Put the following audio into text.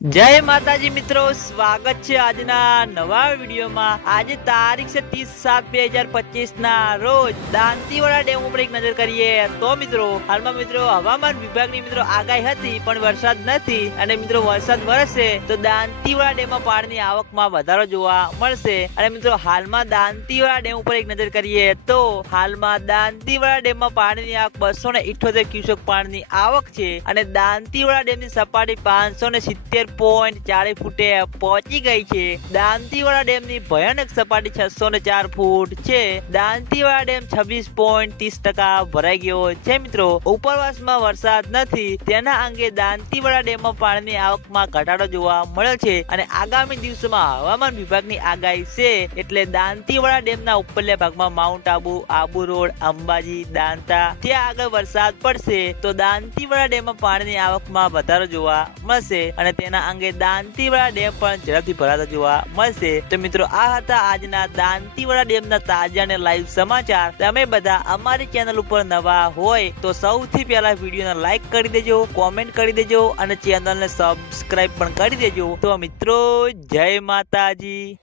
જય માતાજી મિત્રો, સ્વાગત છે આજના નવા વિડીયોમાં। આજે તારીખ છે 30/7/2025 ના રોજ દાંતીવાડા ડેમ ઉપર એક નજર કરીએ તો મિત્રો હાલમાં મિત્રો હવામાન વિભાગની મિત્રો આગાહી હતી પણ વરસાદ નથી અને મિત્રો વરસાદ વરસશે તો દાંતીવાડા ડેમમાં પાણીની આવકમાં વધારો જોવા મળશે। અને મિત્રો હાલમાં દાંતીવાડા ડેમ ઉપર એક નજર કરીએ તો હાલમાં દાંતીવાડા ડેમમાં પાણીની આવક 278 ક્યુસેક પાણીની આવક છે અને દાંતીવાડા ડેમની સપાટી 570.40 ફૂટે પહોંચી ગઈ છે। દાંતીવાડા ડેમની ભયાનક સપાટી 604 ફૂટ છે। દાંતીવાડા ડેમ 26.30% ભરાઈ ગયો છે। મિત્રો ઉપરવાસમાં વરસાદ નથી તેના અંગે દાંતીવાડા ડેમમાં પાણીની આવકમાં ઘટાડો જોવા મળ્યો છે અને આગામી દિવસોમાં હવામાન વિભાગની આગાહી છે એટલે દાંતીવાડા ડેમના ઉપરલા ભાગમાં માઉન્ટ આબુ, આબુ રોડ, અંબાજી, દાંતા ત્યાં આગળ વરસાદ પડશે તો દાંતીવાડા ડેમમાં પાણીની આવકમાં વધારો જોવા મળશે અને તેના અંગે દાંતીવાડા ડેમ પણ ઝડપથી ભરાતો જોવા મળશે। તો મિત્રો આ હતા આજના દાંતીવાડા ડેમના તાજા અને લાઈવ સમાચાર। તમે બધા અમારી ચેનલ ઉપર નવા હોય તો સૌથી પહેલા વિડીયોને લાઈક કરી દેજો, કોમેન્ટ કરી દેજો અને ચેનલને સબસ્ક્રાઇબ પણ કરી દેજો। તો મિત્રો જય માતાજી।